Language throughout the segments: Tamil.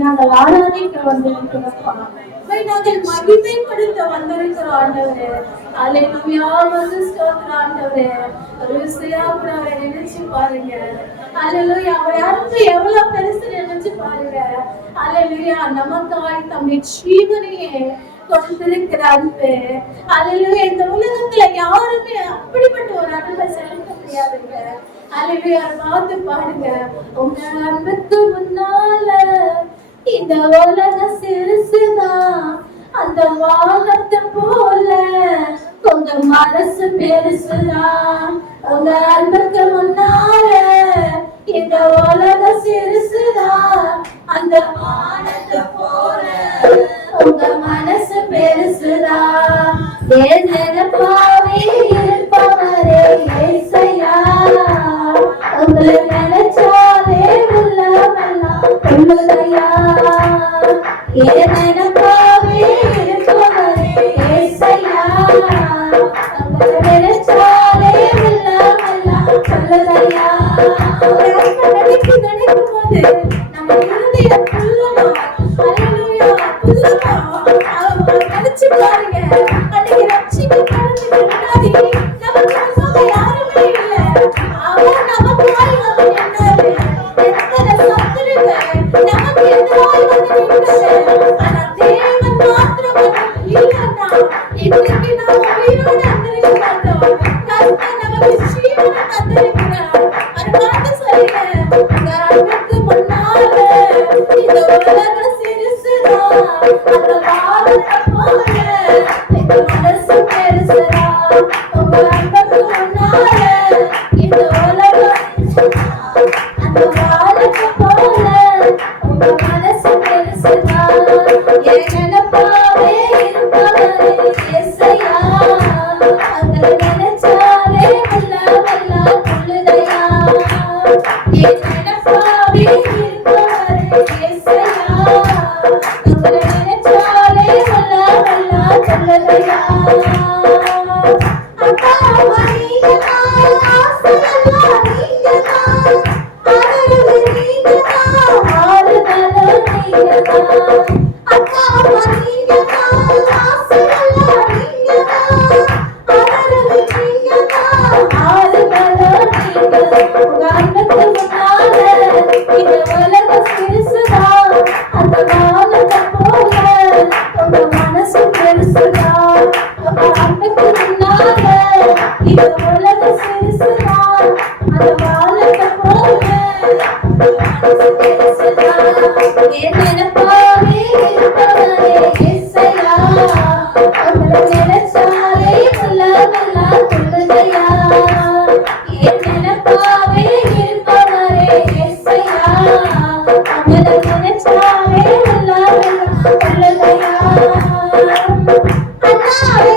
நாங்கள் ஆராதிக்க வந்திருக்கிறோம். நாங்கள் மகிமைப்படுத்த வந்திருக்கிறோம் ஆண்டவரே. அல்லேலூயா. ஸ்தோத்திரம் ஆண்டவரே. ஒரு விசையா கூட அவரை நினைச்சு பாருங்க. அல்லேலூயா. அவர் அன்பு எவ்வளவு பெருசு நினைச்சு பாருங்க. அல்லேலூயா. நமக்காய் தம்முடைய ஜீவனையே கொடுத்திருக்கிற அன்பு. அல்லேலூயா. இந்த உலகத்துல யாருமே அப்படிப்பட்ட ஒரு அன்பை செலுத்த முடியாதுங்க. அல்லேலூயா. பார்த்து பாருங்க. உங்க அன்புக்கு முன்னால இந்த உலக சிறுசுதான், அந்த வானத்தை போல உங்க மனசு பெருசுதான். உங்க அன்புக்கு முன்னால இந்த உலக சிறுசுதான், அந்த வானத்தை போல உங்க மனசு பெருசுதான். என் நினைப்பாவே இருப்பவரே ஏசையா, உங்களை நினைச்சாலே உள்ளமெல்லாம் உள்ளதையா. என் நினைப்பாவே இருப்பவரே ஏசையா, உங்களை நினைச்சாலே உள்ளமெல்லாம் உள்ளதையா. நினைக்கும் போது நம்ம இருதயம் புல்லணும். அல்லேலூயா. புல்லணும். நினைச்சு பாருங்க. அன்னைக்கு ரட்சிக்கப்படுறதுக்கு முன்னாடி நமக்கு யாருமே இல்லை. அவர் நமக்காய் வந்து நின்றாரு. எத்தனை சத்துருங்க நமக்கு எதிராய் வந்து நின்றாரு. ஆனா தேவன் மாத்திரம் இல்லைன்னா இன்னைக்கு நாம் உயிரோடு அந்தரிக்க மாட்டோம். கர்த்தர் நமக்கு ஜீவனை தந்திருக்கிறார். அது பார்த்து சொல்லுங்க. அன்புக்கு முன்னால இந்த உலக சிறுசுதான், அந்த வானத்தை போல இந்த மனசு பெருசுதான். உங்க அன்புக்கு முன்னால இந்த உலகம் அந்த வானத்தை போல உங்க மனசு பெருசுதான். என் நினைப்பாவே இருப்பவரே ஏசையா, உங்களை நினைச்சாலே உள்ளமெல்லாம் துள்ளுதையா. என் நினைப்பாவே இருப்பவரே ஏசையா, உங்களை நினைச்சாலே உள்ளமெல்லாம் துள்ளுதையா. அப்பா நீங்கதான், ஆசையெல்லாம் நீங்கதான், ஆதரவு நீங்கதான், ஆறுதலும் நீங்கதான். அப்பா நீங்கதான், ஆசையெல்லாம் நீங்கதான், ஆதரவு நீங்கதான், ஆறுதலும் நீங்கதான். உங்க அன்புக்கு முன்னால இந்த உலக சிறுசுதான், அந்த வானத்தை போல உங்க மனசு பெருசுதான். உங்க அன்புக்கு முன்னால இந்த உலக சிறுசுதான், அந்த வானத்தை போல உங்க மனசு பெருசுதான். என் நினைப்பாவே இருப்பவரே ஏசையா, உங்களை நினைச்சாலே உள்ளமெல்லாம் துள்ளுதையா. என் நினைப்பாவே இருப்பவரே ஏசையா, உங்களை நினைச்சாலே உள்ளமெல்லாம் துள்ளுதையா. அண்ணாவே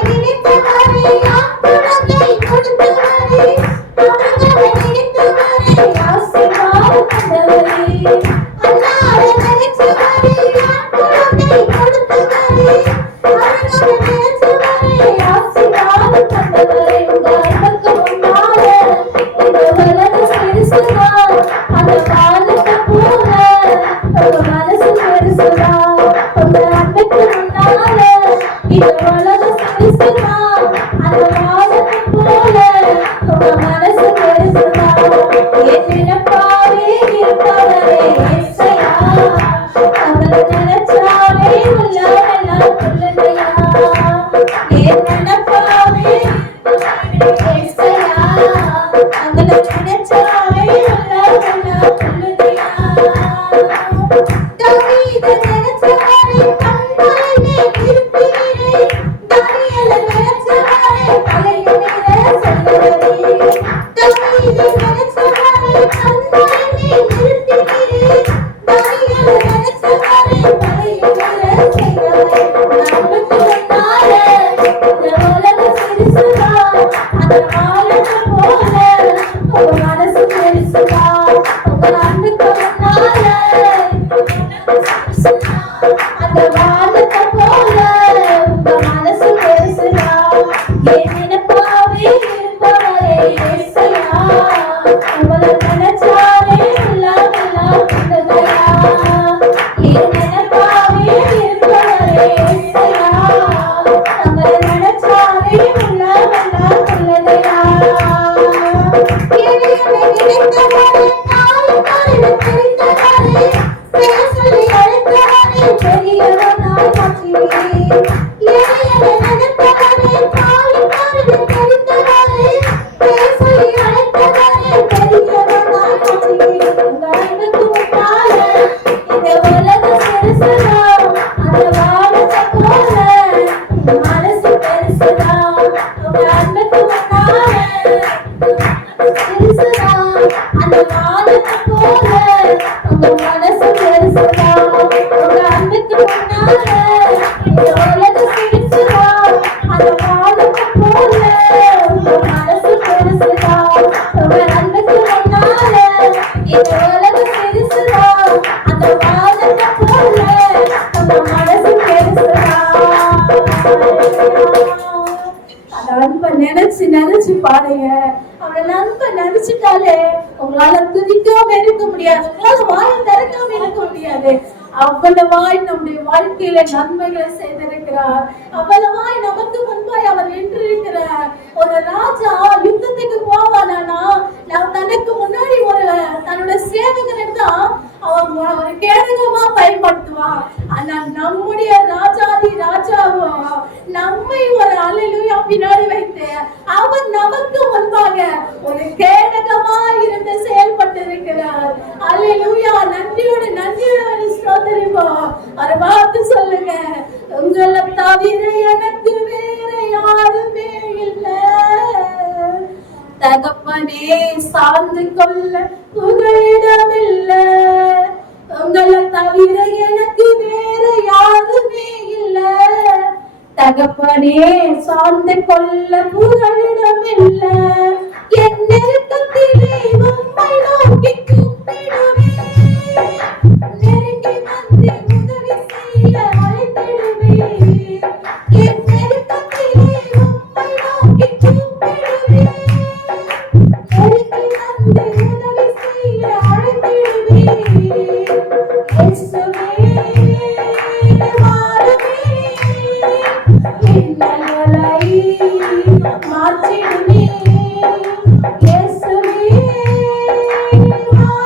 நினைச்சு நினைச்சு பாருங்க. அவனை நண்ப நினைச்சுட்டாலே உங்களால துதிக்காம இருக்க முடியாது, உங்களால வாயை திறக்காம இருக்க முடியாது. அவ்வளவாய் நம்முடைய வாழ்க்கையில நன்மைகளை செய்திருக்கிறார். அவ்வளவாய் நமக்கு முன்பாய் அவர் நின்றிருக்கிறார். ஒரு ராஜா யுத்தத்துக்கு போவானா தனக்கு முன்னாடி ஒரு தன்னோட சேவகனை தான் அவன் ஒரு கேடகமா பயன்படுத்துவான். ஆனா நம்முடைய ராஜாதி ராஜாவோ நம்மை ஒரு அல்லேலூயா பின்னாடி வைத்து அவர் நமக்கு முன்பாக ஒரு கேடகமா இருந்து செயல்பட்டு இருக்கிறார். அல்லேலூயா. நன்றியோடு நன்றியோடு ஸ்தோத்திரிப்போம். ஒரு வார்த்தை சொல்லுங்க, உங்களை தவிர எனக்கு வேற யாருமே இல்லை. தகப்பனே சார்ந்து கொள்ள புகழிடமில்லை. உங்களை தவிர எனக்கு வேற யாருமே இல்லை. தகப்பனே சார்ந்து கொள்ள புகழிடமில்லை. என் நெருக்கத்திலே உம்மை நோக்கி கூப்பிடுவேன். நெருங்கி வந்து உதவி செய்ய அழைத்திடுவேன். என் நெருக்கத்திலே உம்மை நோக்கி கூப்பிடுவேன். நெருங்கி வந்து உதவி செய்ய அழைத்திடுவேன். இயேசுவே வாருமே, இன்னல்களை மாற்றிடுமே. இயேசுவே வாருமே.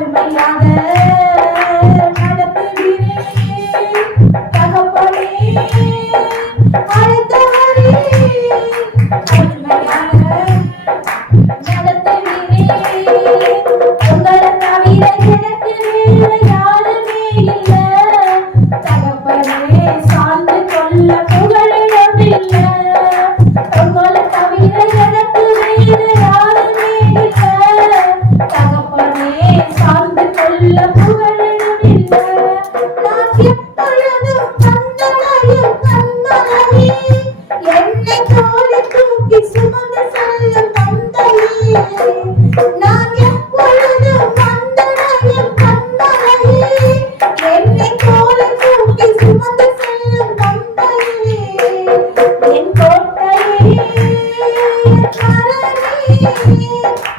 அருமையாக நடத்துகிறேன் தகப்பனே அழைத்தவரே அருமையாக உங்களை தவிர எனக்கு வேறு யாருமே இல்ல தகப்பனே சார்ந்து கொள்ள புகழிடம் இல்ல உங்களை தவிர எனக்கு வேறு யாருமே இல்ல தகப்பனே சார்ந்து கொள்ள புகழிடம் இல்ல நான் எப்பொழுதும் கண்ணனையும் கண்மலையே என்னை தோழி தூக்கி சுமந்து செல்லும் தந்தையே நான் எப்பொழுதும் கண்ணனையும் கண்மலையே என்னை தோழி தூக்கி சுமந்து செல்லும் தந்தையே என் கோட்டையே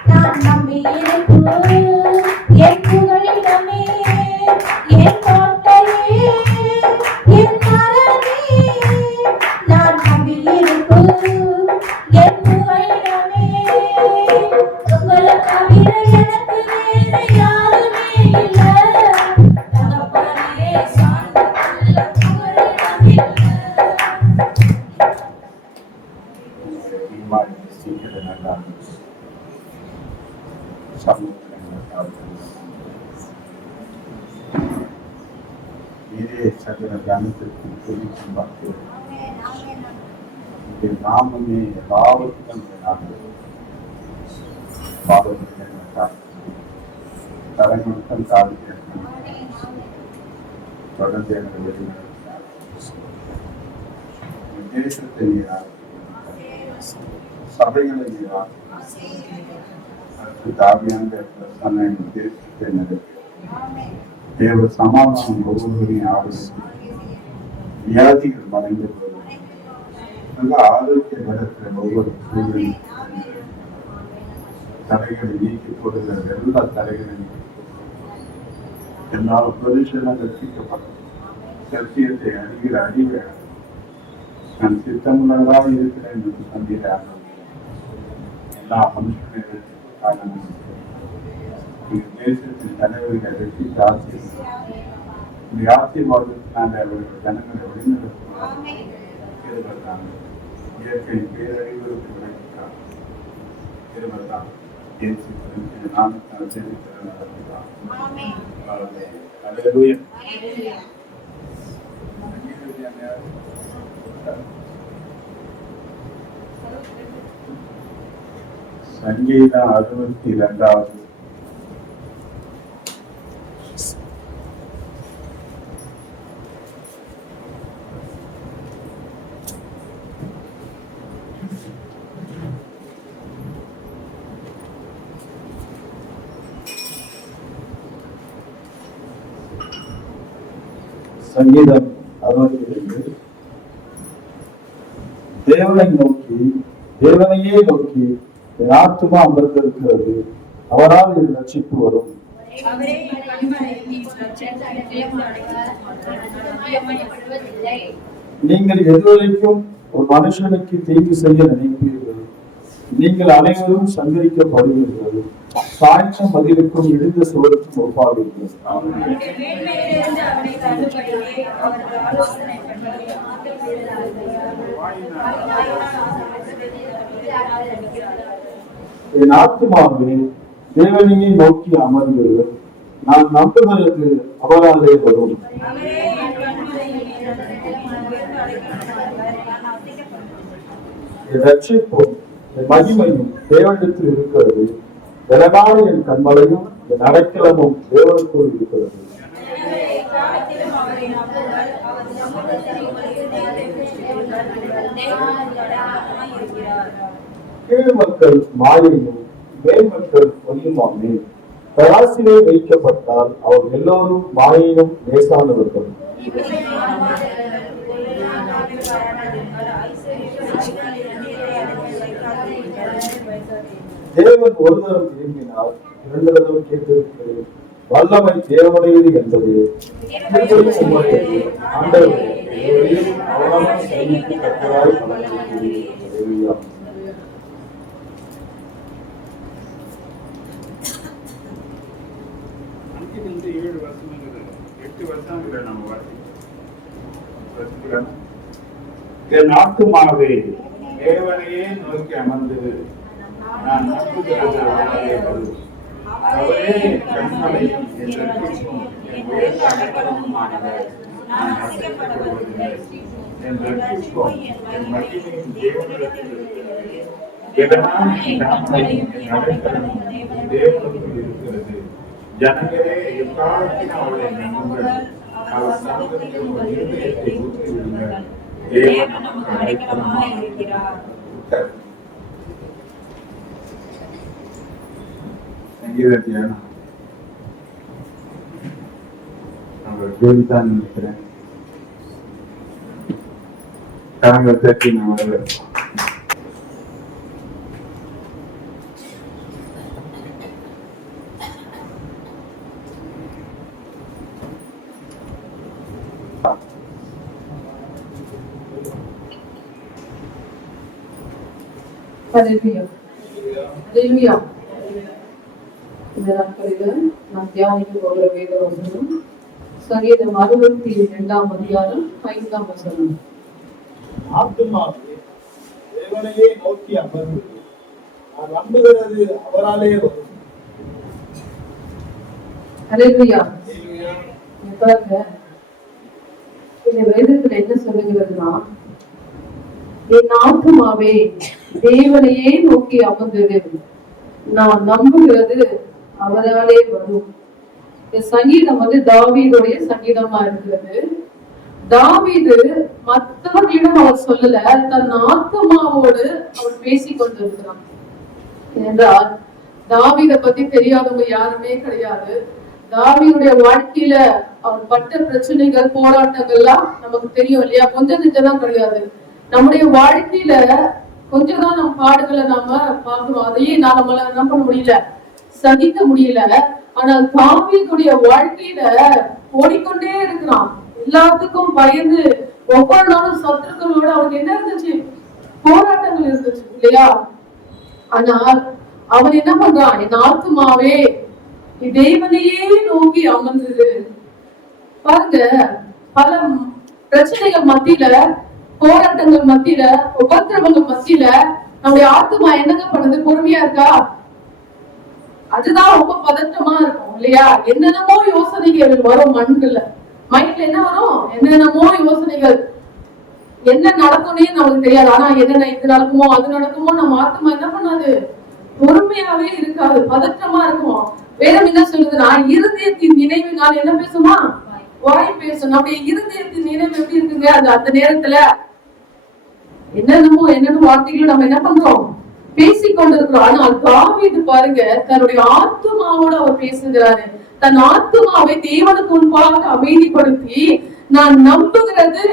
நான் நம்பி இருக்கும் என் புகழிடமே என் கோட்டையே என் மரணே நான் நம்பி இருக்கும் என் புகழிடமே உங்களை தவிர எனக்கு வேறு யாருமே இல்ல தகப்பனே சார்ந்து கொள்ள புகழிடம் இல்ல நீரே சகல கனத்திற்கு துதிக்கும் பார்க்கிறோம். நாமமே எல்லாவற்றுக்கும் தரங்களுக்கும் காவியம் தொடர்ந்து எனக்கு தேசத்தை நீராக சபைகளை நீராக தாவியான தேசத்தை நடத்தி தேவ சமாதானம் ஒவ்வொருவரையும் ஆதரித்து வியாதிகள் மறைந்து நல்ல ஆரோக்கிய நடக்கிற ஒவ்வொரு சூழலும் தடைகளை நீக்கி கொடுக்கிற எல்லா தடைகளை நீக்கி என்னால் புருஷன கற்பிக்கப்படும் சத்தியத்தை அறிகிற அறிவை நான் சித்தமுள்ளவராக இருக்கிறேன் என்று சந்திக்கிறார் எல்லா மனுஷனையும் தேசத்தின் தலைவர்கள் வெற்றி ஆட்சி ஆசீர்வாதத்தினால அவர்கள் ஜனங்களை வழிநடத்துவாங்க இயற்கை பேரறிவுக்கு விளைவிக்கிறார் இருவர்தான் நாமத்தால் ஜெயிக்கிறார். சங்கீதம் 62. சங்கீதம் 62. தேவனையே நோக்கி என் ஆத்துமா அமர்ந்திருக்கிறது, அவரால் என் ரட்சிப்பு வரும். நீங்கள் எதுவரைக்கும் ஒரு மனுஷனுக்கு தீங்கு செய்ய நினைப்பீர்கள், நீங்கள் அனைவரும் சங்கரிக்கப்படுவீர்கள், சாய்ந்த மதிலுக்கும் இடிந்த சுவருக்கும் ஒப்பாவீர்கள். என் ஆத்துமாவே தேவனையே நோக்கி அமர்ந்தது, நான் நம்புகிறது அவராலே வரும். என் ரட்சிப்பும் என் மகிமையும் தேவனிடத்தில் இருக்கிறது, பலமான என் கண்மலையும் என் அடைக்கலமும் தேவனுக்குள் இருக்கிறது. கீழ் மக்கள் மாயையும் மேல் மக்கள் பொய்யுமாமே, தராசிலே வைக்கப்பட்டால் அவர் எல்லோரும் மாயையும் லேசானவர்கள். தேவன் ஒரு தரம் விரும்பினால் இரண்டு தரம் கேட்டிருக்கிறேன், வல்லமை தேவனுடையது என்பது வாசிக்கிறது 7 வருஷம் 8 வருஷம் நம்ம வாசிக்கிறோம். என் ஆத்துமாவே தேவனையே நோக்கி அமர்ந்தது, நான் நம்புகிறது அவரையே வரும். அவரே என் கண்மலையும் என் ரட்சிப்பும் என் உயர்ந்த அடைக்கலமுமானவர். நான் அசைக்கப்படுவதில்லை. என் ரட்சிப்பும் என் மகிமையும் தேவனிடத்தில் இருக்கிறது. எதனால் என் கண்மலையும் என் அடைக்கலமும் தேவனுக்குள் இருக்கிறது. ஜனங்களே எக்காலத்திலும் அவளை நம்புங்கள். அவர் சமூகத்தில் உங்கள் இருதயத்தை ஊற்றிவிடுங்கள். தேவன் நமக்கு அடைக்கலமாய் இருக்கிறார். கேள்விதான் நினைக்கிறேன். கரங்கள் தட்டி நான் வருவேன். இந்த நாட்களில் நாம் தியானிக்க போகிற வேத வசனம் சங்கீதம் 62ஆம் அதிகாரம் 5ஆம் வசனம். ஆத்துமாவே தேவனையே நோக்கி அமர்ந்து, நான் நம்புகிறது அவராலே வரும். ஹல்லேலூயா. பாருங்க, இந்த வேதத்துல என்ன சொல்லுகிறதுனா, என் ஆத்துமாவே தேவனையே நோக்கி அமர்ந்தது, நான் நம்புகிறது அவராலே வரும். இந்த சங்கீதம் தாவீதுடைய சங்கீதமா இருக்கிறது. தாவீது மற்றவர்களிடம் அவர் சொல்லல, தன் ஆத்மாவோடு அவர் பேசிக் கொண்டிருக்கிறான். என்றால் தாவீதை பத்தி தெரியாதவங்க யாருமே கிடையாது. தாவீதுடைய வாழ்க்கையில அவர் பட்ட பிரச்சனைகள் போராட்டங்கள்லாம் நமக்கு தெரியும் இல்லையா? கொஞ்சம் நெஞ்சதான் கிடையாது. நம்முடைய வாழ்க்கையில கொஞ்சம் தான் நம்ம பாடுகளை நாம பார்க்கிறோம். அதையே நம்மளால என்ன பண்ண முடியல, சகிக்க முடியல. ஆனால் தாவீதுடைய வாழ்க்கையில ஓடிக்கொண்டே இருக்கிறான். எல்லாத்துக்கும் பயந்து ஒவ்வொரு நாளும் சத்துருக்களோட அவனுக்கு என்ன இருந்துச்சு, போராட்டங்கள் இருந்துச்சு இல்லையா? ஆனால் அவன் என்ன பண்றான், என் ஆத்துமாவே தேவனையே நோக்கி அமர்ந்தது. பாருங்க, பல பிரச்சனைகள் மத்தியில, போராட்டங்கள் மத்தியில, உபத்திரவங்கள் மத்தியில நம்முடைய ஆத்துமா என்னங்க பண்ணுது, பொறுமையா இருக்கா? அதுதான் ரொம்ப பதற்றமா இருக்கும் இல்லையா? என்னென்னமோ யோசனைகள் வரும் மண்ணுல, மைண்ட்ல என்ன வரும், என்னென்னமோ யோசனைகள், என்ன நடக்கும்னே நமக்கு தெரியாது. ஆனா என்ன இது நடக்குமோ அது நடக்குமோ, நம்ம ஆத்மா என்ன பண்ணாது, பொறுமையாவே இருக்காது, பதற்றமா இருக்கும். வேதம் என்ன சொல்லுதுன்னா, இருதயத்தின் நினைவினால் என்ன பேசுமா, வாய் பேசும். நம்முடைய இருதயத்தின் நினைவு எப்படி இருக்குங்க, அந்த நேரத்துல என்னென்ன வார்த்தைகளும் நம்ம என்ன பண்றோம், பேசிக்கொண்டிருக்கிறோம். ஆனால் தாவீது பாருங்க, தன்னுடைய ஆத்துமாவோட அவர் பேசுகிறாரு. தன் ஆத்துமாவை தேவனுக்கு முன்பாக அமைதிப்படுத்தி, நான் நம்புகிறது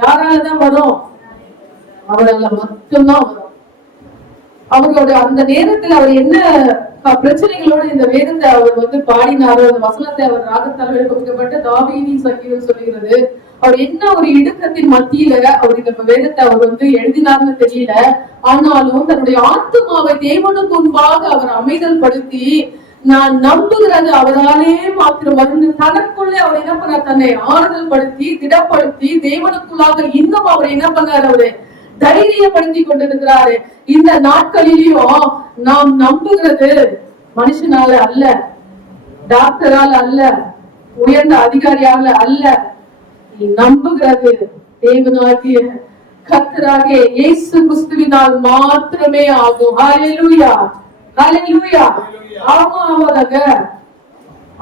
யாராலதான் வரும், அவரால மட்டும்தான் வரும். அவர்களுடைய அந்த நேரத்தில் அவர் என்ன பிரச்சனைகளோட இந்த வேதத்தை அவர் பாடினாரோ, அந்த வசனத்தை அவர் ராகத்தால் கொடுக்கப்பட்ட தாவீதின் சங்கீதம் சொல்லுகிறது. அவர் என்ன ஒரு இடுக்கத்தின் மத்தியில அவர் இந்த வேதத்தை அவர் எழுதினார்னு தெரியல. ஆனாலும் தன்னுடைய ஆத்துமாவை தேவனுக்கு முன்பாக அவர் அமைதல் படுத்தி, நான் நம்புகிறது அவராலே மாத்திரம் வந்து தனக்குள்ளே அவர் என்ன பண்ணார், தன்னை ஆறுதல் படுத்தி திடப்படுத்தி தேவனுக்குள்ளாக இன்னும் அவர் என்ன பண்ணார், அவரு தைரியப்படுத்தி கொண்டிருக்கிறாரு. இந்த நாட்களிலும் நாம் நம்புகிறது மனுஷனால அல்ல, டாக்டரால அல்ல, உயர்ந்த அதிகாரியால அல்ல, நீ நம்புகிறது தேவனாகிய கர்த்தராகிய இயேசு கிறிஸ்துவினால் மாத்திரமே ஆகும். ஹல்லேலூயா, ஹல்லேலூயா. ஆமா, ஆமாதாங்க,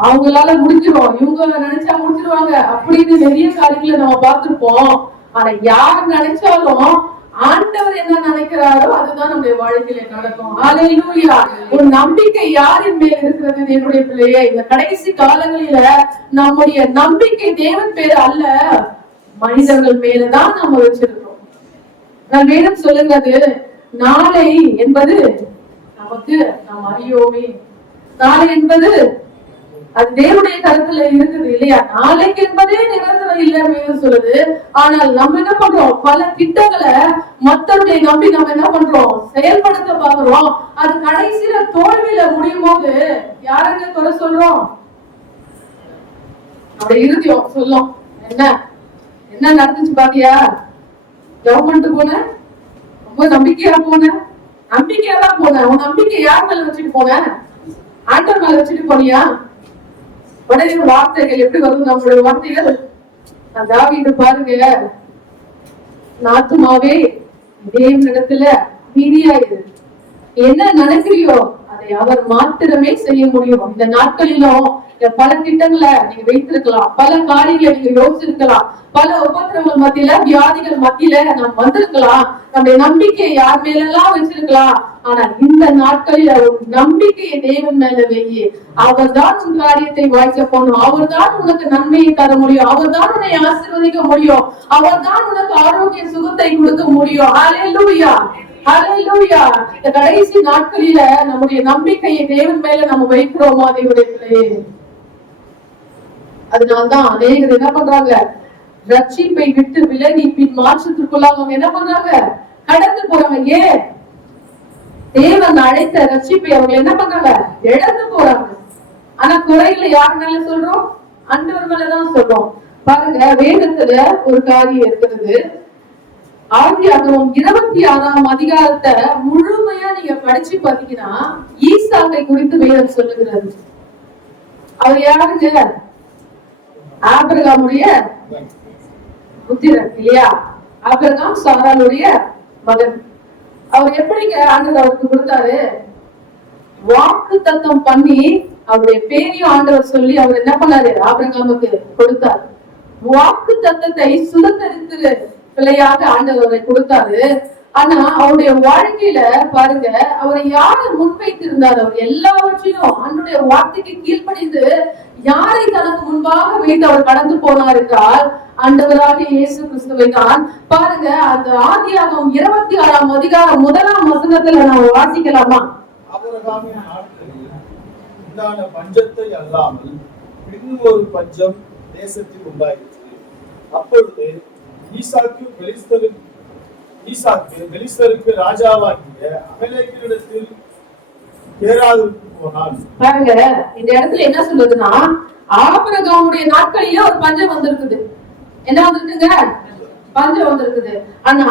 அவங்களால முடிஞ்சிடும், இவங்க நினைச்சா முடிச்சிருவாங்க அப்படின்னு நிறைய காரியங்களை நம்ம பார்த்திருப்போம். ஆனா யார் நினைச்சாலும் ஆண்டவர் என்ன நினைக்கிறாரோ அதுதான் நம்முடைய வாழ்க்கையில நடக்கும். ஹல்லேலூயா. ஒரு நம்பிக்கை யாரின் மேல் இருக்கிறது என்னுடைய பிள்ளையே? இந்த கடைசி காலங்களில நம்முடைய நம்பிக்கை தேவன் பேர் அல்ல, மனிதர்கள் மேலதான் நம்ம வச்சிருக்கோம். நான் வேதம் சொல்லுகிறது, நாளை என்பது நமக்கு நாம் அறியோமே. நாளை என்பது அது தேவனுடைய கருத்துல இருக்குது இல்லையா? நாளைக்கு என்பதே நிரந்தரம் இல்லைன்னு சொல்லுது. ஆனால் நம்ம என்ன பண்றோம், பல திட்டங்களை மத்தவருடைய நம்பி நம்ம என்ன பண்றோம், செயல்படுத்த பாக்குறோம். அது கடைசியில தோல்வியில முடியும் போது யாருங்க குறை சொல்றோம், அவருடைய இருதயம் சொல்லும், என்ன என்ன நடந்துச்சு பாத்தியா, ஜெபம் பண்ணிட்டு போன, ரொம்ப நம்பிக்கையா போன, நம்பிக்கையா தான் போன, உன் நம்பிக்கை யார் மேல வச்சுட்டு போன, ஆண்டவர் மேல வச்சுட்டு போனியா? உடனே வார்த்தைகள் எப்படி வரும், நம்மளுடைய வார்த்தைகள் தாவீது பாருங்க, ஆத்துமாவே தேவனிடத்துல அமைதியா இரு, என்ன நினைக்கிறியோ அதை அவர் மாத்திரமே செய்ய முடியும். இந்த நாட்களிலும் பல திட்டங்களை நீங்க வைத்திருக்கலாம், பல காரியங்களை நீங்க யோசிச்சிருக்கலாம், பல உபத்திரவங்கள் மத்தியில, வியாதிகள் மத்தியில நாம் வந்திருக்கலாம், நம்முடைய நம்பிக்கையை யார் மேலெல்லாம் வச்சிருக்கலாம். ஆனா இந்த நாட்களில் ஒரு நம்பிக்கையை தேவன் மேல வையி. அவர் தான் உன் காரியத்தை வாய்க்க போகணும், அவர் தான் உனக்கு நன்மையை தர முடியும், அவர் தான் உன்னை ஆசீர்வதிக்க முடியும், அவர் தான் உனக்கு ஆரோக்கிய சுகத்தை கொடுக்க முடியும். ஹல்லேலூயா, ஹல்லேலூயா. இந்த கடைசி நாட்களில நம்முடைய நம்பிக்கையை தேவன் மேல நம்ம வைக்கிறோமா தேவனுடைய பிள்ளையே? அதனால்தான் அநேகர் என்ன பண்றாங்க, ரட்சிப்பை விட்டு விலகி பின் மாற்றத்திற்குள்ளாக அவங்க என்ன பண்றாங்க, கடந்து போறாங்க. ஏன்? தேவன் அழைத்த ரட்சிப்பை அவங்க என்ன பண்றாங்க, இழந்து போறாங்க. ஆனா குறைகளை யார் மேல சொல்றோம், ஆண்டவர் மேலதான் சொல்றோம். பாருங்க, வேதத்துல ஒரு காரியம் இருக்கிறது. ஆதியாகமம் 26ஆம் அதிகாரத்தை முழுமையா நீங்க படிச்சு பாத்தீங்கன்னா ஈசாக்கை குறித்து வேதம் சொல்லுகிறது. அவர் யாருங்க, ஆபிரகாமுடைய புத்திரன் இல்லையா? ஆபிரகாம் சாராளுடைய மகன். அவர் எப்படிங்க ஆண்டவர் அவருக்கு கொடுத்தாரு, வாக்கு தத்தம் பண்ணி அவருடைய பேரையும் ஆண்டவர் சொல்லி அவர் என்ன பண்ணாரு, ஆபிரகாமுக்கு கொடுத்தார். வாக்கு தத்தத்தை சுதந்திரித்து பிள்ளையாக ஆண்டவரை கொடுத்தாரு. ஆனா அவருடைய வாழ்க்கையில பாருங்க, அவரை யாரை முன்வைத்திருந்தார், அவர் எல்லாவற்றையும் ஆண்டுடைய வார்த்தைக்கு கீழ்ப்படிந்து யாரை தனக்கு முன்பாக வைத்து அவர் கடந்து போனார் என்றால் ஆண்டவராக இயேசு கிறிஸ்துவை தான். பாருங்க, அந்த ஆதியாகமம் 26ஆம் அதிகாரம் 1ஆம் வசனத்துல நாம வாசிக்கலாமா? ஆபிரகாமின் நாட்களில் உண்டான பஞ்சத்தை அல்லாமல் இன்னும் ஒரு பஞ்சம் தேசத்தில் உண்டாயிற்று. அப்பொழுது ஈசாக்கு பெலிஸ்தருக்கு ராஜாவாகிய அபிமெலேக்கினிடத்தில் கேராருக்கு போனான். பாருங்க, இந்த இடத்துல என்ன சொல்றதுன்னா, ஆபிரகாமுடைய நாட்களிலே ஒரு பஞ்சம் வந்திருக்குது. என்ன வந்திருக்குங்க, பஞ்சம் வந்திருக்குது. ஆனா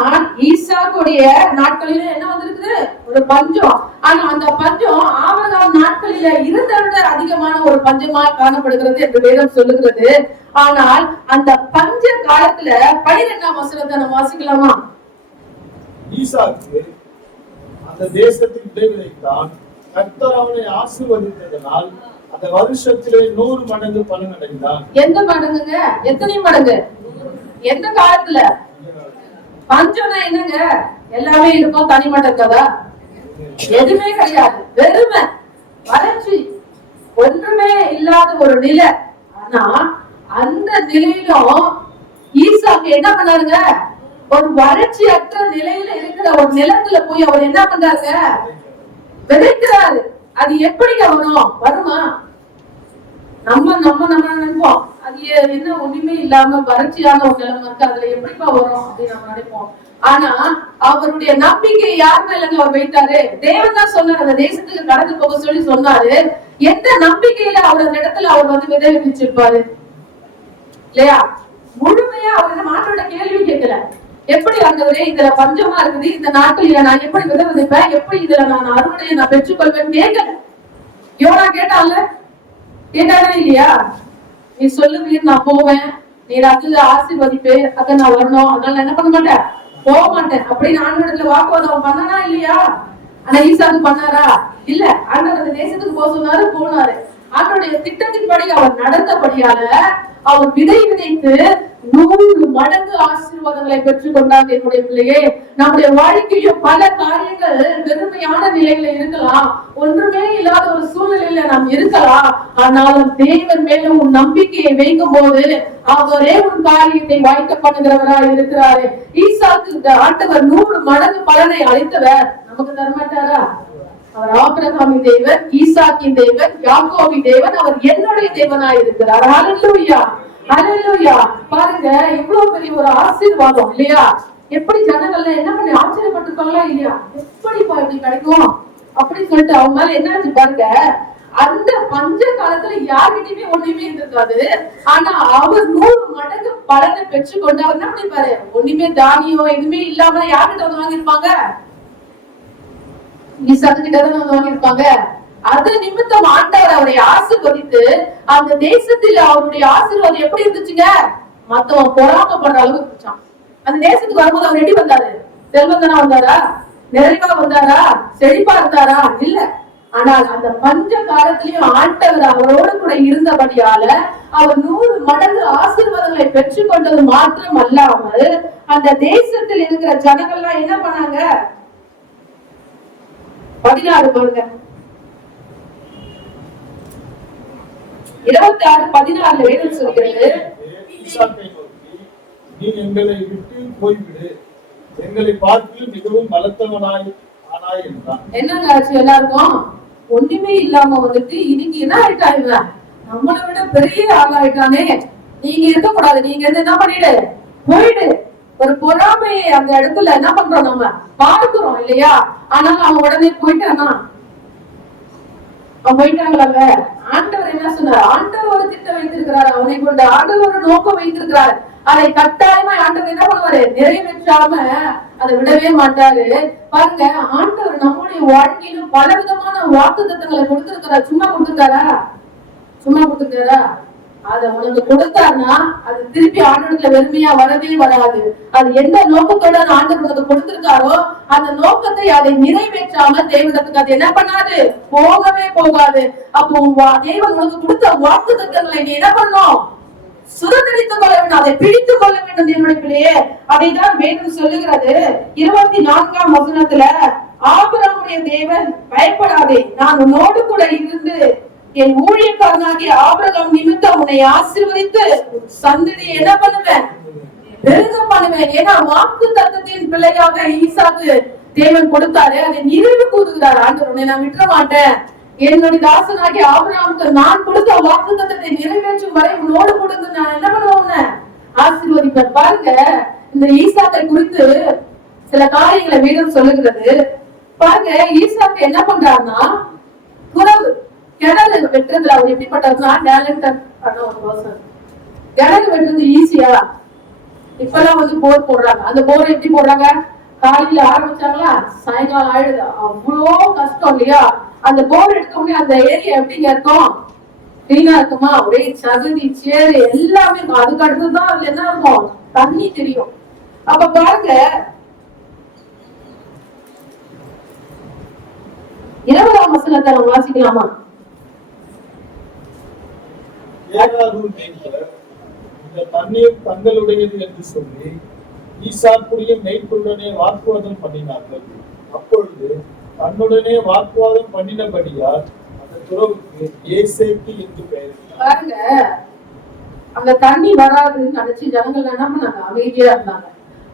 ஈசாக்குடைய நாட்களில என்ன வந்திருக்குது, ஒரு பஞ்சம். ஆனா அந்த பஞ்சம் ஆபிரகாம் நாட்களில இருந்த விட அதிகமான ஒரு பஞ்சமா காணப்படுகிறது என்று வேதம் சொல்லுகிறது. ஆனால் அந்த பஞ்ச காலத்துல 12ஆம் வசனத்தை நம்ம வாசிக்கலாமா? ஈசாக்கு அந்த தேசத்தில் விளைவித்தான். கர்த்தர் அவனை ஆசீர்வதித்ததனால் அந்த வருஷத்திலே 100 மடங்கு பலன் அடைந்தான். எந்த மடங்குங்க, எத்தனை மடங்கு? எந்த காலத்துல? பஞ்சம்னா என்னங்க, எல்லாமே இருக்கும், தனிமட்டம் இருக்கதா? எதுவுமே கிடையாது, வெறுமை, வறட்சி, ஒன்றுமே இல்லாத ஒரு நிலை. ஆனா அந்த நிலையிலும் ஈசாக்கு என்ன பண்ணாருங்க, ஒரு வறட்சி அற்ற நிலையில இருக்கிற ஒரு நிலத்துல போய் அவர் என்ன பண்றாருங்க, விதைக்கிறாரு. அது எப்படிங்க வருமா? நம்ம நினைப்போம், அது என்ன ஒண்ணுமே இல்லாம வறட்சியான ஒரு நிலைமை இருக்கு, அதுல எப்படிப்பா வரும் அப்படின்னு நம்ம நினைப்போம். ஆனா அவருடைய நம்பிக்கை யார் மேல அவர் வைத்தாரு? தேவன் தான் சொன்னார், அந்த தேசத்துக்கு கடந்து போக சொல்லி சொன்னாரு. எந்த நம்பிக்கையில அவர் அந்த இடத்துல அவர் வந்து விதை விதிச்சிருப்பாரு இல்லையா? முழுமையா அவர் மாற்றோட கேள்வி கேட்கல. எப்படி ஆண்டவரே இதுல பஞ்சமா இருக்குது, இந்த நாட்டில நான் எப்படி விதை விதைப்பேன், எப்படி இதுல நான் அறுவடையை நான் பெற்றுக்கொள்வேன் கேட்கல. யோனா கேட்டால, கேட்டாரா இல்லையா? நீ சொல்லுவீர், நான் போவேன், நீ அதுல ஆசீர்வதிப்பு, அத நான் வரணும், அதனால என்ன பண்ண மாட்டேன், போக மாட்டேன் அப்படின்னு ஆண்டவரிடத்துல வாக்குவாதம் பண்ணனா இல்லையா? ஆனா ஈசாக்கு பண்ணாரா? இல்ல. ஆண்டவர் அந்த தேசத்துக்கு போக சொன்னாரு, போனாரு. ஆண்டவருடைய திட்டத்தின்படி அவர் நடந்தபடியால அவர் விதை விதைத்து 100 மடங்கு ஆசீர்வாதங்களை பெற்றுக் கொண்டார். என்னுடைய பிள்ளையே, நம்முடைய வாழ்க்கையும் பல காரியங்கள் வெறுமையான நிலையில இருக்கலாம், ஒன்றுமே இல்லாத ஒரு சூழ்நிலையில நாம் இருக்கலாம். ஆனாலும் தேவன் மேலும் உன் நம்பிக்கையை வைக்கும் போது அவரே உன் காரியத்தை வாய்க்க பண்ணுகிறவராக இருக்கிறாரு. ஈசாக்கு ஆண்டவர் 100 மடங்கு பலனை அளித்தவர், நமக்கு தரமாட்டாரா? அவர் ஆபிரகாமின் தேவன், ஈசாக்கின் தேவன், யாக்கோபின் தேவன், அவர் என்னுடைய தேவனாய் இருக்கிறார். ஹல்லேலூயா, ஹல்லேலூயா. பாருங்க, இவ்வளவு பெரிய ஒரு ஆசீர்வாதம் இல்லையா? எப்படி ஜனங்கள்ல என்ன பண்ணி ஆச்சரியப்பட்டிருப்பாங்களா இல்லையா? எப்படிப்பா இப்படி கிடைக்கும் அப்படின்னு சொல்லிட்டு அவங்க மேல என்ன ஆச்சு பாருங்க. அந்த பஞ்ச காலத்துல யார்கிட்டயுமே ஒண்ணுமே இருந்திருக்காது. ஆனா அவர் 100 மடங்கு பலனை பெற்றுக்கொண்டு அவர் என்ன பண்ணிருப்பாரு, ஒண்ணுமே தானியம் எதுவுமே இல்லாம யார்கிட்ட வந்து வாங்கியிருப்பாங்க, ஈசாக்கு கிட்ட தான் வந்து வாங்கியிருப்பாங்க. அது நிமித்தம் ஆண்டவர் அவரை ஆசீர்வதித்து அந்த தேசத்துல அவருடைய ஆசீர்வாதம் எப்படி இருந்துச்சுங்க, மத்தவன் பொறாமப்படுற அளவுக்கு இருந்துச்சான். அந்த தேசத்துக்கு வரும்போது அவர் எப்படி வந்தாரு, செல்வந்தனா வந்தாரா, நிறைவா வந்தாரா, செழிப்பா இருந்தாரா, இல்ல. ஆனால் அந்த பஞ்ச காலத்திலையும் ஆண்டவர் அவரோடு கூட இருந்தபடியால அவர் 100 மடங்கு ஆசீர்வாதங்களை பெற்றுக் கொண்டது மாத்திரம் அல்லாமல் அந்த தேசத்தில் இருக்கிற ஜனங்கள்லாம் என்ன பண்ணாங்க, 16 பாருங்க, 26-14 வேதம் சொல்கிறது, ஈசாக்கை நோக்கி, நீ எங்களை விட்டு போய்விடு, எங்களை பார்த்து மிகவும் பலத்தவனாய் ஆனாய் என்றான். என்னங்க ஆச்சு எல்லாருக்கும், ஒண்ணுமே இல்லாம வந்துட்டு இன்னைக்கு என்ன ஆயிட்டாங்க, நம்மளை விட பெரிய ஆளாயிட்டானே, நீங்க இருக்கக்கூடாது, நீங்க என்ன பண்ணிடு போயிடு. ஒரு பொறாமை அந்த இடத்துல என்ன பண்றோம், நம்ம பார்க்கிறோம் இல்லையா. ஆனாலும் அவன் உடனே போயிட்டானா, அவன் போயிட்டாங்களாங்க. ஆண்டவர் என்ன சொன்னார், ஆண்டவர் ஒரு திட்டம் வைத்திருக்கிறார், அவனை கொண்டு ஆண்டவர் ஒரு நோக்கம் வைத்திருக்கிறார். அதை கட்டாயமா ஆண்டவர் என்ன பண்ணுவாரு, நிறைவேற்றாம அதை விடவே மாட்டாரு. பாருங்க, ஆண்டவர் நம்முடைய வாழ்க்கையிலும் பல விதமான வாக்கு தத்தங்களை கொடுத்திருக்கிறார். சும்மா கொடுத்துட்டாரா, சும்மா கொடுத்துட்டாரா, அத உனக்கு கொடுத்தாருன்னா அது திருப்பி ஆண்டவத்துல வெறுமையா வரவே வராது. அது எந்த நோக்கத்தோட ஆண்டவர் உனக்கு கொடுத்திருக்காரோ அந்த நோக்கத்தை அதை நிறைவேற்றாம தேவனத்துக்கு அது என்ன பண்ணாது, போகவே போகாது. அப்போ தேவன் உனக்கு கொடுத்த வாக்கு தத்தங்களை நீ என்ன பண்ணும், சுதந்திரித்துக் கொள்ள வேண்டும், அதை பிடித்துக் கொள்ள வேண்டும். என்னுடைய பிள்ளையே, அதைதான் வேதம் சொல்லுகிறது. 24ஆம் வசனத்துல, ஆபிரகாமுடைய தேவன் பயப்படாதே, நான் உன்னோடு கூட இருந்து என் ஊழியக்காரனாகிய ஆபிரகாம் நிமித்தம் உன்னை ஆசீர்வதித்து சந்ததி என்ன பண்ணுவேன், பெருக பண்ணுவேன். ஏன்னா வாக்கு தத்தத்தின் பிள்ளையாக ஈசாக்கு தேவன் கொடுத்தாரு, அதை நிறைவு கூறுகிறார் ஆண்டவர். உன்னை நான் விட்டுற மாட்டேன், என்னுடைய தாசனாகிய ஆபிரகாமுக்கு நான் கொடுத்த வாக்கு தத்தத்தை நிறைவேற்றும் வரை உன்னோடு கொடுத்து நான் என்ன பண்ணுவேன், ஆசீர்வதிப்பேன். பாருங்க, இந்த ஈசாக்கை குறித்து சில காரியங்களை வேதம் சொல்லுகிறது. பாருங்க, ஈசாக்கு என்ன பண்றாருன்னா, குறவு கிணறு வெட்டுறதுல அவர் எப்படிப்பட்டதுன்னா டேலண்டட் பண்ண ஒரு பர்சன். கிணறு வெட்டுறது ஈஸியா, இப்பெல்லாம் வந்து போர் போடுறாங்க. அந்த போர் எப்படி போடுறாங்க, காலையில ஆரம்பிச்சாங்களா சாயங்காலம் ஆயிடுது, அவ்வளோ கஷ்டம் இல்லையா. அந்த போர் எடுத்த உடனே அந்த ஏரியா எப்படிங்க இருக்கும், கிளீனா இருக்குமா, ஒரே சகதி சேரு எல்லாமே. அதுக்கு அடுத்துதான் அதுல என்ன இருக்கும், தண்ணி தெரியும். அப்ப பாருங்க, 20ஆம் வசனத்தை நம்ம வாசிக்கலாமா. இந்த தண்ணீர் தங்களுடையது என்று சொல்லி ஈசாக்குடைய மேய்ப்பருடனே வாக்குவாதம் பண்ணினார்கள். அப்பொழுது தன்னுடனே வாக்குவாதம் பண்ணினபடியால் அந்த துறவுக்கு ஏசேக்கு என்று பெயர். பாருங்க, அங்க தண்ணி வராதுன்னு நினைச்சு ஜனங்கள் என்ன பண்ணாங்க, அமைதியா இருந்தாங்க.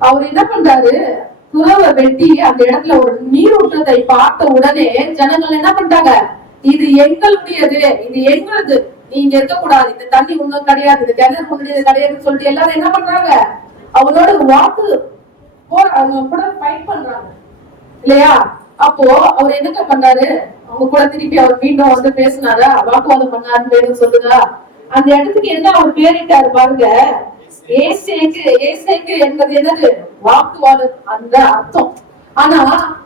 அவர் என்ன பண்றாரு, துறவை வெட்டி அந்த இடத்துல ஒரு நீரூற்றத்தை பார்த்த உடனே ஜனங்கள் என்ன பண்றாங்க, இது எங்களுடையது, இது எங்களது, நீங்க இருக்கக்கூடாது, இந்த தண்ணி ஒண்ணும் கிடையாது, இந்த கிணறு உங்களுடையது கிடையாதுன்னு சொல்லிட்டு எல்லாரும் என்ன பண்றாங்க, அவனோட வாக்கு அவங்க கூட ஃபைட் பண்றாங்க இல்லையா. அப்போ அவர் என்னங்க பண்றாரு, அவங்க கூட திருப்பி அவர் மீண்டும் வந்து பேசினாரா, வாக்குவாதம் பண்ணாருன்னு சொல்லுதா. அந்த இடத்துக்கு என்ன அவர் பேரிட்டாரு பாருங்க, ஏசேக்கு. ஏசேக்கு என்பது என்னது, வாக்குவாதம் அந்த அர்த்தம். ஆனா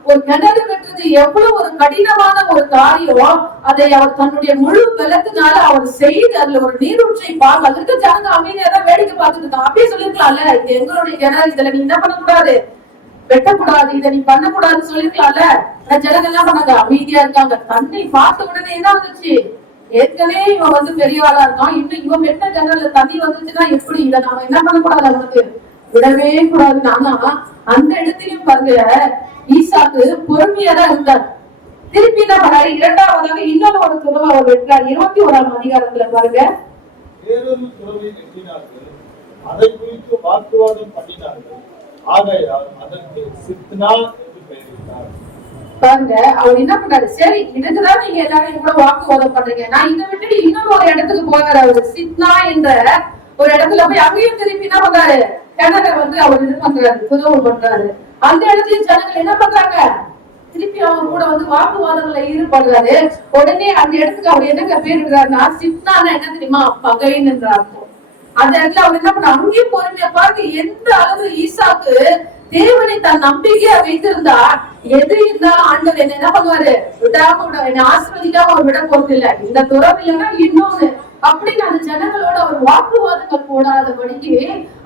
ஒரு கிணறு வெட்டுறது எவ்வளவு ஒரு கடினமான ஒரு காரியம், அதை அவர் தன்னுடைய முழு பலத்தினால அவர் செய்து அதுல ஒரு நீரூற்றை பார்க்க, அதற்கு ஜனங்க அமைதியா தான் வேடிக்கை பார்த்துட்டு இருக்காங்க. அப்படியே சொல்லிருக்கலாம்ல, இது எங்களுடைய கிணறு, இதுல நீ என்ன பண்ணக்கூடாது, வெட்டக்கூடாது, இதை நீ பண்ணக்கூடாதுன்னு சொல்லிருக்கலாம்ல. ஜனங்க என்ன பண்ணாங்க, அமைதியா இருக்காங்க. தண்ணி பார்த்த உடனே என்ன வந்துச்சு, ஏற்கனவே இவன் வந்து பெரிய ஆளா இருக்கான், இன்னும் இவன் வெட்ட கிணறுல தண்ணி வந்துச்சுன்னா எப்படி, இதை நாம என்ன பண்ணக்கூடாது, அவனுக்கு விடவே கூடாது. ஆனா அந்த இடத்திலையும் பாருங்க, ஈசாக்கு பொறுமையா தான் இருந்தார். திருப்பி என்ன பண்ணாரு, இரண்டாவதாக இன்னொரு ஒரு துறவை அவர் வெட்டார். 21ஆம் அதிகாரத்துல பாருங்க, வேறொரு துறவை வெட்டினார்கள், அதை குறித்து வாக்குவாதம் பண்ணினார்கள், ஆகையால் அதற்கு சித்னா என்று பெயரிட்டார். பாருங்க, அவர் என்ன பண்றாரு, சரி இதுக்குதான் நீங்க எல்லாரும் கூட வாக்குவாதம் பண்றீங்க, நான் இதை விட்டுட்டு இன்னொரு ஒரு இடத்துக்கு போகிறாரு. அவர் சித்னா என்ற ஒரு இடத்துல போய் அங்கேயும் திருப்பி என்ன பண்றாரு, கிணறை வந்து அவர் இது பண்றாரு, துறவு பண்றாரு. அந்த இடத்துல ஜனங்கள் என்ன பண்றாங்க, திருப்பி அவர் கூட வந்து வாக்குவாதங்களை ஈடுபடுறாரு. உடனே அந்த இடத்துக்கு அவர் என்னங்க பேருறாருன்னா, சிப்னானா என்ன தெரியுமா, பகைன்னு அர்த்தம். அந்த இடத்துல அவர் என்ன பண்ண, அங்கேயும் பொறுமையா பாருங்க எந்த அளவு ஈசாக்கு தேவனை தன் நம்பிக்கையா வைத்திருந்தா எது இருந்தாலும் ஆண்டவர் என்ன பண்ணுவாரு, விடாம என்னை ஆசிர்வதிக்காம அவர் விட போறது இல்ல. இந்த துறவு இல்லைன்னா இன்னொன்னு அப்படின்னு அந்த ஜனங்களோட அவர் வாக்குவாதங்கள் போடாதபடிக்கு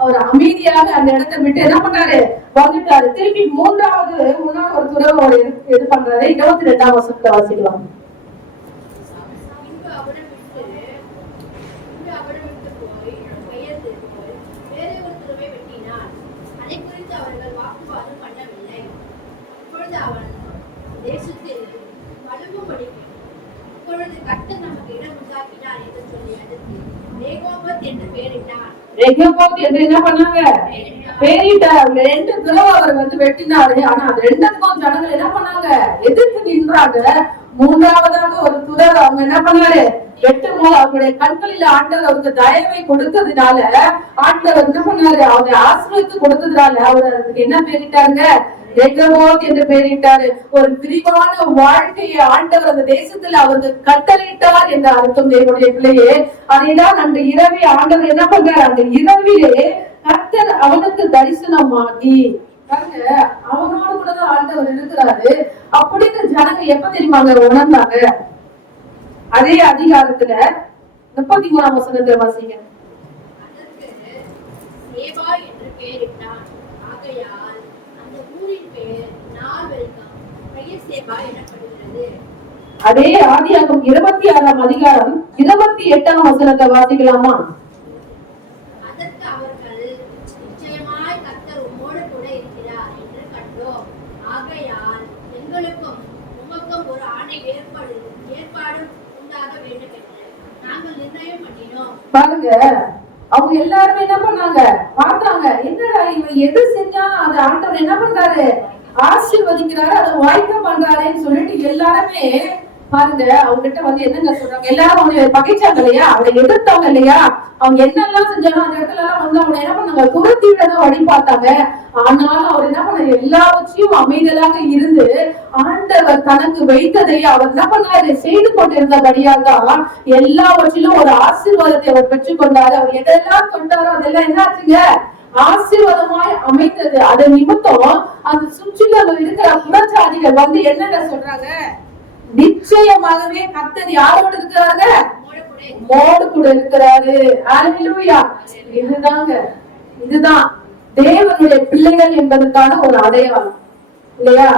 அவர் அமைதியாக அந்த இடத்தை விட்டு என்ன பண்ணாரு, வந்துட்டாரு. திருப்பி மூன்றாவது ஒரு துறவு அவர் இது பண்றாரு. 22ஆம் வசனத்தை வாசிக்கலாம். ரெகோபோத் என்று என்ன பண்ணாங்க, பேரிட்டார். 2 தடவை அவர் வந்து வெட்டினாரு. ஆனா அது 2த்துக்கும் ஜனங்கள் என்ன பண்ணாங்க, எதிர்த்து நின்றாங்க. மூன்றாவதாக ஒரு துறவு அவங்க என்ன பண்ணாரு, வெட்டும் போது அவருடைய கண்களில் ஆண்டவர் அவருக்கு தயவை கொடுத்ததுனால ஆண்டவர் என்ன பண்ணாரு, அவரை ஆசிரியத்து கொடுத்ததுனால அவர் அதுக்கு என்ன பேரிட்டாருங்க, ரெகோபோத் என்று பெயரிட்டாரு. ஒரு விரிவான வாழ்க்கையை ஆண்டவர் அந்த தேசத்துல அவருக்கு கட்டளையிட்டார் என்ற அர்த்தம் தேவனுடைய பிள்ளையே. அதைதான் அந்த இரவி ஆண்டவர் என்ன பண்றாரு, அந்த இரவிலே கர்த்தர் அவனுக்கு தரிசனமாகி பாருங்க, அவனோடு கூட தான் ஆண்டவர் இருக்கிறாரு அப்படின்னு ஜனங்க எப்ப தெரியுமாங்க உணர்ந்தாங்க. அதே அதிகாரத்துல 33ஆம் வசனத்தை வாசிங்க. அதே ஆதியாகமம் 26ஆம் அதிகாரம் 28ஆம் வசனத்தை வாசிக்கலாமா? பாருங்க, அவங்க எல்லாருமே என்ன பண்ணாங்க, பார்த்தாங்க, என்னடா இவன் எது செஞ்சாலும் அதை ஆண்டவர் என்ன பண்றாரு, ஆசீர்வதிக்கிறாரு, அதை வாய்க்க பண்றாருன்னு சொல்லிட்டு எல்லாருமே பாருங்க அவங்க கிட்ட வந்து என்னங்க சொல்றாங்க, எல்லாரும் அவங்க பகைச்சாங்க இல்லையா, அவனை எதிர்த்தாங்க இல்லையா, அவங்க என்னெல்லாம் செஞ்சாலும் அந்த இடத்துல எல்லாம் வந்து அவங்க என்ன பண்ணாங்க, துரத்தி விடதான் வழி பார்த்தாங்க. ஆனாலும் அவர் என்ன பண்ணாரு, எல்லாவற்றையும் அமைதலாக இருந்து ஆண்டவர் தனக்கு வைத்ததை அவர் என்ன பண்ணாரு, செய்து கொண்டிருந்தபடியால் தான் எல்லாவற்றிலும் ஒரு ஆசீர்வாதத்தை அவர் பெற்றுக்கொண்டாரு. அவர் எதெல்லாம் கொண்டாரோ அதெல்லாம் என்ன ஆச்சுங்க, ஆசீர்வாதமாய் அமைந்தது. அதை நிமித்தம் அந்த சுற்றிலும் இருக்கிற புறச்சாதிகள் வந்து என்னங்க சொல்றாங்க, நிச்சயமாகவே கர்த்தர் யாரோடு இருக்கிறாங்க, மோடு கூட இருக்கிறாரு. அல்லேலூயா. இதுதான் தேவனுடைய பிள்ளைகள் என்பதற்கான ஒரு அடையாளம் இல்லையா?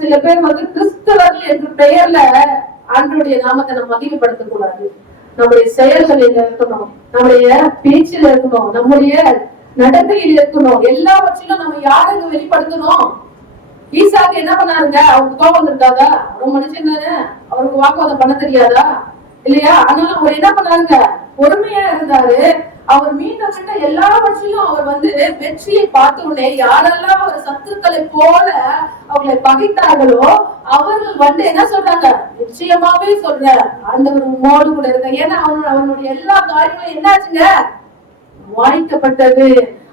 சில பேர் வந்து கிறிஸ்தவர்கள் என்ற பெயர்ல ஆண்டவருடைய நாமத்தை நம்ம மகிமைப்படுத்த கூடாது. நம்முடைய செயல்களில் இருக்கணும், நம்முடைய பேச்சில் இருக்கணும், நம்முடைய நடத்தையில் இருக்கணும், எல்லாவற்றிலும் நம்ம யாருக்கு வெளிப்படுத்தணும். ஈசாக்கு என்ன பண்ணாருங்க, அவருக்கு கோபம் வந்திருக்காங்க, அவர் மனுஷன் தானே, அவருக்கு வாக்குவாதம் பண்ண தெரியாதா இல்லையா? ஆனாலும் அவர் என்ன பண்ணாருங்க, பொறுமையா இருந்தாரு. அவர் மீண்டும் மீண்டும் எல்லாவற்றிலும் அவர் வந்து வெற்றியை பார்த்தோன்னே யாரெல்லாம் அவர் சத்துருக்களை போல அவர்களை பகைத்தார்களோ அவர்கள் வந்து என்ன சொல்றாங்க, நிச்சயமாவே சொல்ற ஆண்டவர் உம்மோடு கூட இருக்க. ஏன்னா அவனுடைய எல்லா காரியங்களும் என்னாச்சுங்க, வாய்க்கப்பட்டது.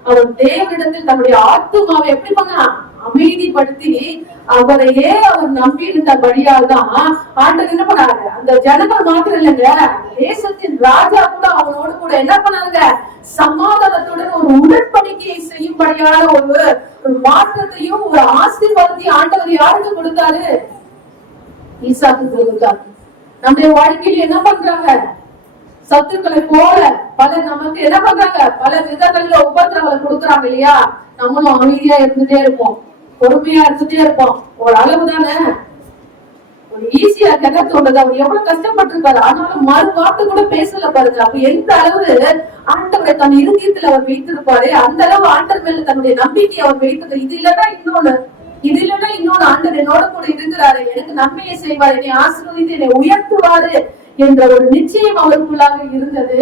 அவன் தேவனிடத்தில் தன்னுடைய ஆத்துமாவை எப்படி பண்ணா, அமைதிப்படுத்தி அவரையே அவர் நம்பி இருந்தபடியால் தான் ஆண்டவர் என்ன பண்ணாரு, அந்த ஜனங்கள் மாத்திரம் இல்லைங்க, தேசத்தின் ராஜா கூட அவனோடு கூட என்ன பண்ணாங்க, சமாதானத்துடன் ஒரு உடன்படிக்கையை செய்யும்படியான ஒரு மாற்றத்தையும் ஒரு ஆசீர்வாதத்தையும் ஆண்டவர் யாருக்கு கொடுத்தாரு, ஈசாக்கு கொடுத்தாரு. நம்முடைய வாழ்க்கையில் என்ன பண்றாங்க, சத்துக்களை போல பலர் நமக்கு என்ன பண்றாங்க, பல விதங்கள்ல உபத்திரங்களை கொடுக்குறாங்க இல்லையா? நம்மளும் அமைதியா இருந்துட்டே இருப்போம், பொறுமையா இருந்துட்டே இருப்போம். ஒரு அளவு தானே, ஒரு ஈஸியா என்ன தோணுது, அவர் எவ்வளவு கஷ்டப்பட்டிருப்பாரு, ஆனாலும் மறு வார்த்தை கூட பேசல பாருங்க. அப்ப எந்த அளவு ஆண்டவரை தன் இருதயத்தில் அவர் வைத்திருப்பாரு, அந்த அளவு ஆண்டவர் மேல தன்னுடைய நம்பிக்கை அவர் வைத்தது. இது இல்லைன்னா இன்னொன்னு ஆண்டவர் என்னோட கூட இருக்கிறாரு, எனக்கு நன்மையை செய்வார், என்னை ஆசீர்வதித்து என்னை உயர்த்துவாரு என்ற ஒரு நிச்சயம் அவருக்குள்ளாக இருந்தது.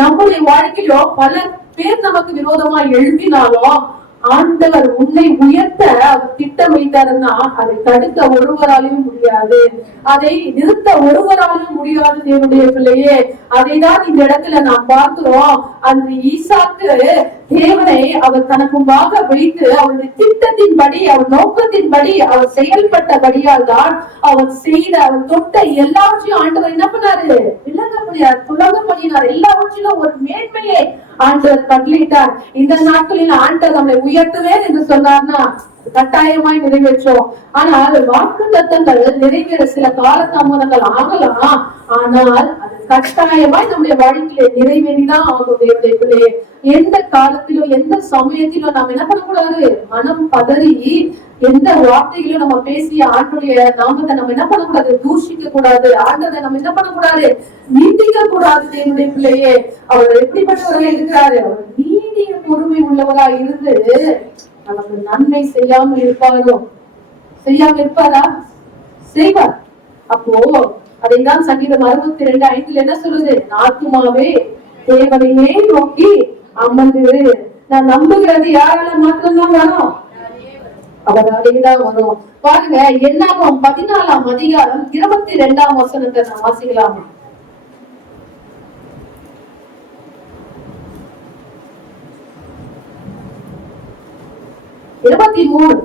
நம்முடைய வாழ்க்கையிலோ பல பேர் நமக்கு விரோதமா எழுப்பினாலும் ஆண்டவர் உன்னை உயர்த்த அவர் திட்டம் வைத்தாருன்னா அதை தடுக்க ஒருவராலையும் முடியாது, அதை நிறுத்த ஒருவராலையும் முடியாது. தேவனுடைய பிள்ளையே, அதைதான் இந்த இடத்துல நாம் பார்க்கிறோம். அந்த ஈசாக்கு தேவனை அவர் தனக்கு முன்பாக வைத்து அவருடைய திட்டத்தின்படி, அவர் நோக்கத்தின்படி அவர் செயல்பட்டபடியால் தான் அவர் செய்த, அவர் தொட்ட எல்லாவற்றையும் ஆண்டவர் என்ன பண்ணாரு? விளங்க முடியாது, துலங்க பண்ணினார். எல்லாவற்றிலும் ஒரு மேன்மையை ஆண்டவர் கட்டளையிட்டார். இந்த நாட்களில் ஆண்டவர் நம்மளை உயர்த்துவேன் என்று சொன்னார்னா கட்டாயமாய் நிறைவேற்றோம். ஆனால் வாக்கு தத்தங்கள் நிறைவேற சில கால தாமதங்கள் ஆகலாம், ஆனால் அது கட்டாயமாய் நம்முடைய வாழ்க்கையில நிறைவேறிதான் ஆகும். தேவனுடைய எந்த காலத்திலும் எந்த சமயத்திலும் நாம் என்ன பண்ணக்கூடாது? மனம் பதறி எந்த வார்த்தைகளும் நம்ம பேசிய ஆண்டுடைய நாமத்தை நம்ம என்ன பண்ணக்கூடாது? தூஷிக்க கூடாது. ஆண்டதை நம்ம என்ன பண்ணக்கூடாது? நீட்டிக்க கூடாது. தேவனுடைய பிள்ளையே, அவர் எப்படிப்பட்டவர்களா இருக்கிறாரு? அவர் நீடிய பொறுமை உள்ளவரா இருந்து நமக்கு நன்மை செய்யாமல் இருப்பாரோ? செய்யாமல் இருப்பாரா? செய்வார். அப்போ அதைதான் சங்கீதம் 62:5 என்ன சொல்லுது? ஆத்துமாவே தேவனையே நோக்கி அமர்ந்து. நான் நம்புகிறது யாரால மாத்திரம்தான் வரும்? அவராலேதான் வரும். பாருங்க, என்னாகும் 14ஆம் அதிகாரம் 22ஆம் வசனத்தை நான் வாசிக்கலாமா? 23.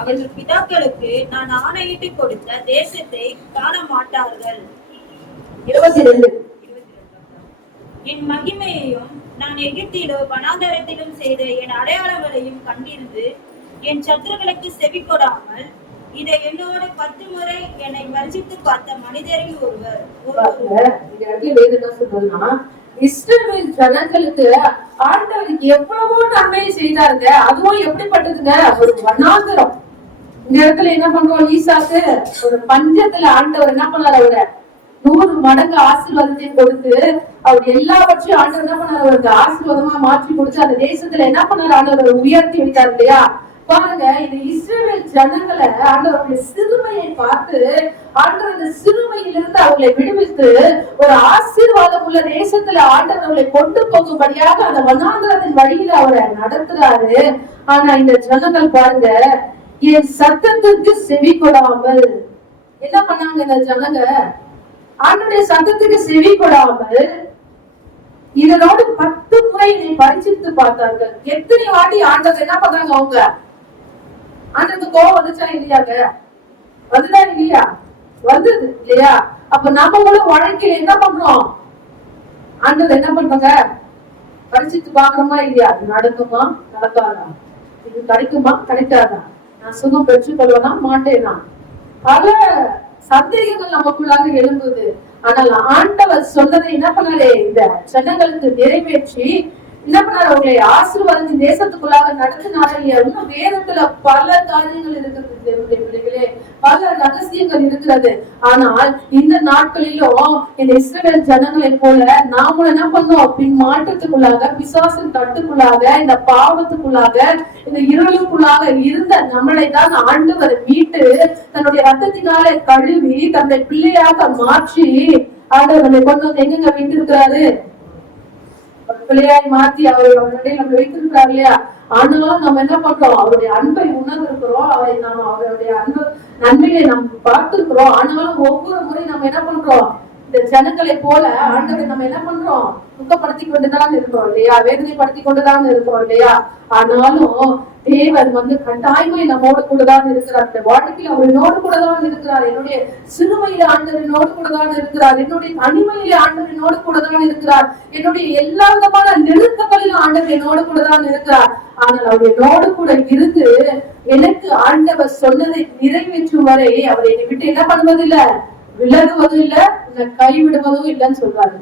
அவர்கள் பிதாக்களுக்கு நான் ஆணையிட்டு கொடுத்த தேசத்தை காண மாட்டார்கள். 22. என் மகிமையையும் நான் எகிப்திலோ வனாந்தரத்திலும் செய்த என் அடையாளங்களையும் கண்டிருந்து என் சத்துருக்களுக்கு செவி கொடாமல் இதை என்னோட 10 முறை என்னை வர்ஜித்து பார்த்த மனிதரில் ஒருவர். இஸ்ரவேல் ஜனங்களுக்கு ஆண்டவர் எவ்வளவோ நன்மை செய்தாருங்க. அதுவும் எப்படிப்பட்டதுங்க? ஒரு வனாந்தரம். இந்த இடத்துல என்ன பண்றோம்? ஈசாக்கு ஒரு பஞ்சத்துல ஆண்டவர் என்ன பண்ணாரு? அவரை 100 மடங்கு ஆசீர்வாதத்தை கொடுத்து அவர் எல்லாவற்றையும் ஆண்டவர் என்ன பண்ணாரு? அவருக்கு ஆசீர்வாதமா மாற்றி கொடுத்து அந்த தேசத்துல என்ன பண்ணாரு? ஆண்டவர் உயர்த்தி வைத்தார் இல்லையா? பாருங்க, இந்த இஸ்ரவேல் ஜனங்களை ஆண்டவருடைய சிறுமையை பார்த்து ஆண்டவர் அந்த சிறுமையிலிருந்து அவர்களை விடுவித்து ஒரு ஆசீர்வாதம் உள்ள தேசத்துல ஆண்டவர் அவர்களை கொண்டு போகும்படியாக அந்த வனாந்தரத்தின் வழியில அவரை நடத்துறாரு. ஆனா இந்த ஜனங்கள் பாருங்க, என் சத்தத்துக்கு செவி கொடாமல் என்ன பண்ணாங்க? இந்த ஜனங்க ஆண்டவருடைய சத்தத்துக்கு செவி கொடாமல் இதனோடு 10 முறை என்னை பரிசித்து பார்த்தார்கள். எத்தனை வாட்டி ஆண்டவர் என்ன பண்றாங்க? அவங்க ஆண்டவருக்கு கோவம் வந்துச்சா இல்லையாங்க? வந்துதா இல்லையா? வந்தது இல்லையா? அப்ப நம்ம கூட வாழ்க்கையில என்ன பண்றோம்? ஆண்டவர் என்ன பண்றாங்க? பரிசித்து பாக்குறோமா இல்லையா? அது நடக்குமா நடக்காதா? இது கிடைக்குமா கிடைக்காதா? நான் சுகம் பெற்றுக் கொள்வனா மாட்டேனா? பல சந்தேகங்கள் நமக்குள்ளாக எழும்புது. ஆனால் ஆண்டவர் சொன்னதை என்ன பண்ணாரு? இந்த ஜனங்களுக்கு நிறைவேற்றி என்ன பண்ணாரு? அவர்களை ஆசீர்வாதத்தின் தேசத்துக்குள்ளாக நடத்தினாரு. இன்னும் வேதத்துல பல காரியங்கள் இருக்கிறது, பல ரகசியங்கள் இருக்கிறது. ஆனால் இந்த நாட்களிலும் இந்த இஸ்ரவேல் ஜனங்களை போல நாமளும் என்ன பண்ணோம்? பின் மாற்றத்துக்குள்ளாக, விசுவாசம் தட்டுக்குள்ளாக, இந்த பாவத்துக்குள்ளாக, இந்த இருளுக்குள்ளாக இருந்த நம்மளை தான் ஆண்டவர் மீட்டு தன்னுடைய ரத்தத்தினாலே கழுவி தன்னுடைய பிள்ளையாக மாற்றி ஆண்டவர் நம்மை கொண்டு வந்து எங்க வைத்திருக்கிறாரு? பிள்ளையாய் மாற்றி அவருடைய நம்ம வைத்திருக்கிறார் இல்லையா? ஆனாலும் நம்ம என்ன பண்றோம்? அவருடைய அன்பை உணர்ந்திருக்கிறோம், அவருடைய அன்பு நன்மையை நம்ம பார்த்திருக்கிறோம். ஆனாலும் ஒவ்வொரு முறை நம்ம என்ன பண்றோம்? இந்த ஜனங்களை போல ஆண்டவர் நம்ம என்ன பண்றோம்? துக்கப்படுத்தி கொண்டுதான் இருக்கிறோம் இல்லையா? வேதனைப்படுத்தி கொண்டுதான் இருக்கிறோம் இல்லையா? ஆனாலும் தேவன் கட்டாயமாய் நம்மோடு கூடதான் இருக்கிறார். இந்த வாழ்க்கையில் அவர் என்னோடு கூடதான் இருக்கிறார். என்னுடைய சிறுமையில ஆண்டவர் என்னோடு கூடதான் இருக்கிறார். என்னுடைய தனிமையில ஆண்டவர் என்னோடு கூடதான் இருக்கிறார். என்னுடைய எல்லா விதமான நெருக்கங்களிலும் ஆண்டவர் என்னோடு கூடதான் இருக்கிறார். ஆனால் அவர் என்னோடு கூட இருந்து எனக்கு ஆண்டவர் சொன்னதை நிறைவேற்றும் வரை அவர் என்னை விட்டு என்ன பண்ணுவதில்லை, விலகுவதும் இல்ல, கைவிடுவதும் இல்லைன்னு சொல்றாரு.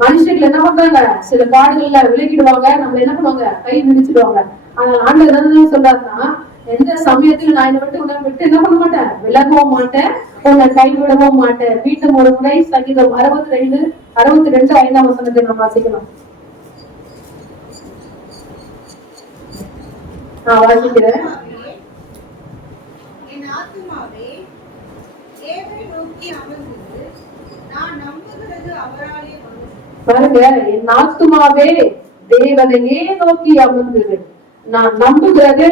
மனுஷர்கள் என்ன பண்றாங்க? சில பாடுகள்ல விலகிடுவாங்க, நம்ம என்ன பண்ணுவாங்க? கை விரிச்சிடுவாங்க. ஆனால் ஆண்டவர் என்ன சொல்றாருன்னா, எந்த சமயத்திலும் நான் என்னை விட்டு உன்னை விட்டு என்ன பண்ண மாட்டேன்? விலகவும் மாட்டேன், உன்னை கைவிடவும் மாட்டேன். மீண்டும் ஒரு முறை சங்கீதம் 62:5 வசனத்தை நம்ம வாசிக்கலாம். நான் வாசிக்கிறேன். பாருங்க, என் ஆத்துமாவே தேவனையே நோக்கி அமர்ந்தது. நான் நம்புகிறது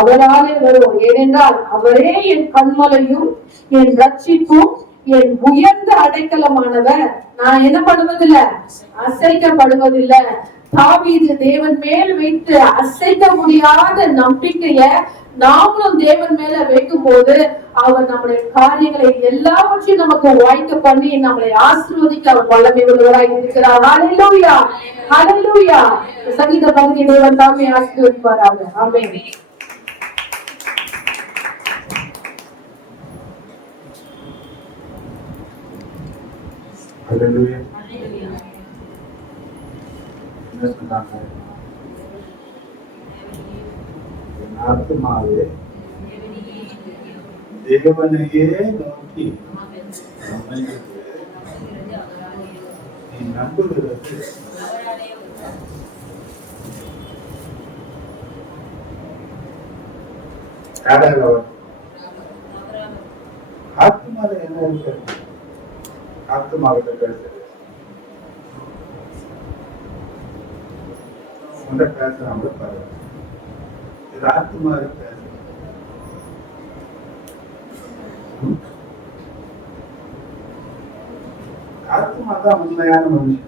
அவராலே வரும். ஏனென்றால் அவரே என் கண்மலையும் என் ரட்சிப்பும் என் உயர்ந்த அடைக்கலமானவர். நான் என்ன பண்ணுவதில்லை, அசைக்கப்படுவதில்லை. தாவீது தேவன் மேல் வைத்து அசைக்க முடியாத நம்பிக்கைய நாமளும் தேவன் மேல வைக்கும் போது அவர் நம்முடைய காரியங்களை எல்லாவற்றையும் நமக்கு வாய்க்க பண்ணி நம்மளை ஆசீர்வதிக்க அவர் வல்லமை உள்ளவராய் இருக்கிறார். ஹல்லேலூயா, ஹல்லேலூயா. சங்கீத பகுதி தேவன் தாமே ஆசீர்வதிப்பாராக. ஆமென். ஹல்லேலூயா. என்ன சொன்னாங்க? என் ஆத்துமாவே தேவனையே நோக்கி அமர்ந்தது. நீ நம்புகிறது யாரால? ஆத்துமால என்ன இருக்கிறது? ஆத்துமாவிட்ட பேசுறது உண்ட பேசுறாங்க பாருங்க. இது ஆத்துமா பேசுறது. ஆத்துமா தான் உண்மையான மனுஷன்.